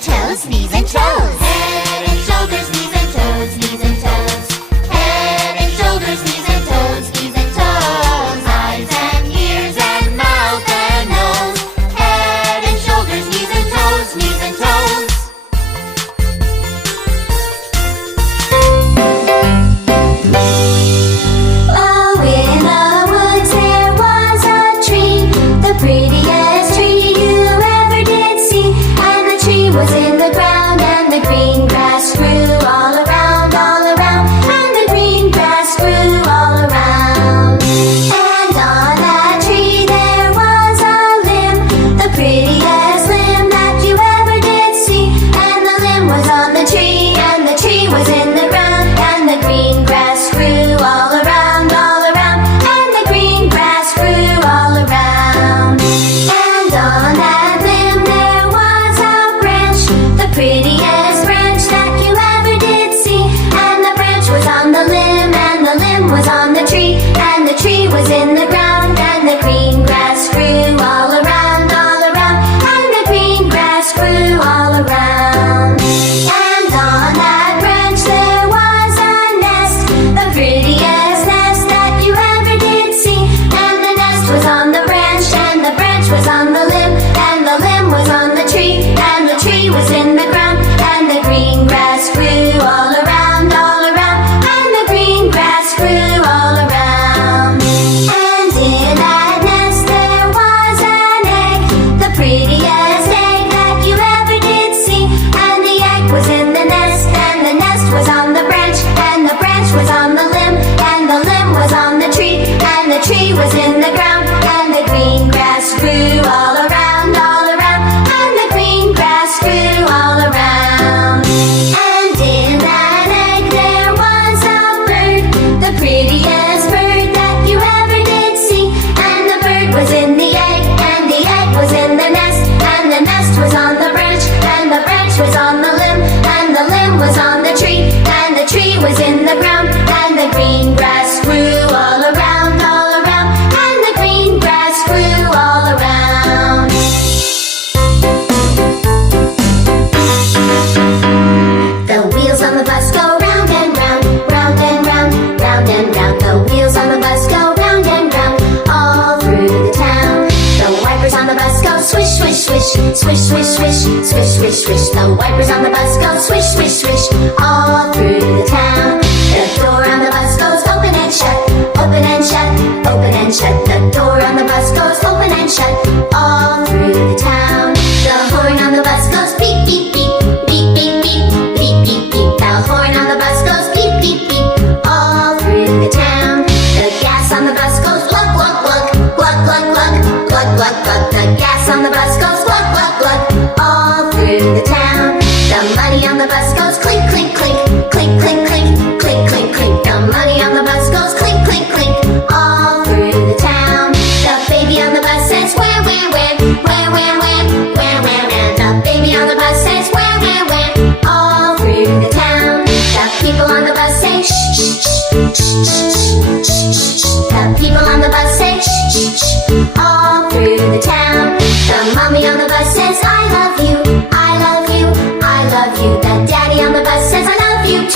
and toes, knees and toes. Head and shoulders, knees and toes, knees and toes. Head and shoulders, knees and toes, knees and toes. Eyes and ears and mouth and nose. Head and shoulders, knees and toes, knees and toes. Oh, in the woods there was a tree, the prettiest tree you ever did see. And the tree was in the ground, and the green grass grew all around, and the green grass grew all around. And on that tree there was a limb, the prettiest limb that you ever did see. And the limb was on the tree.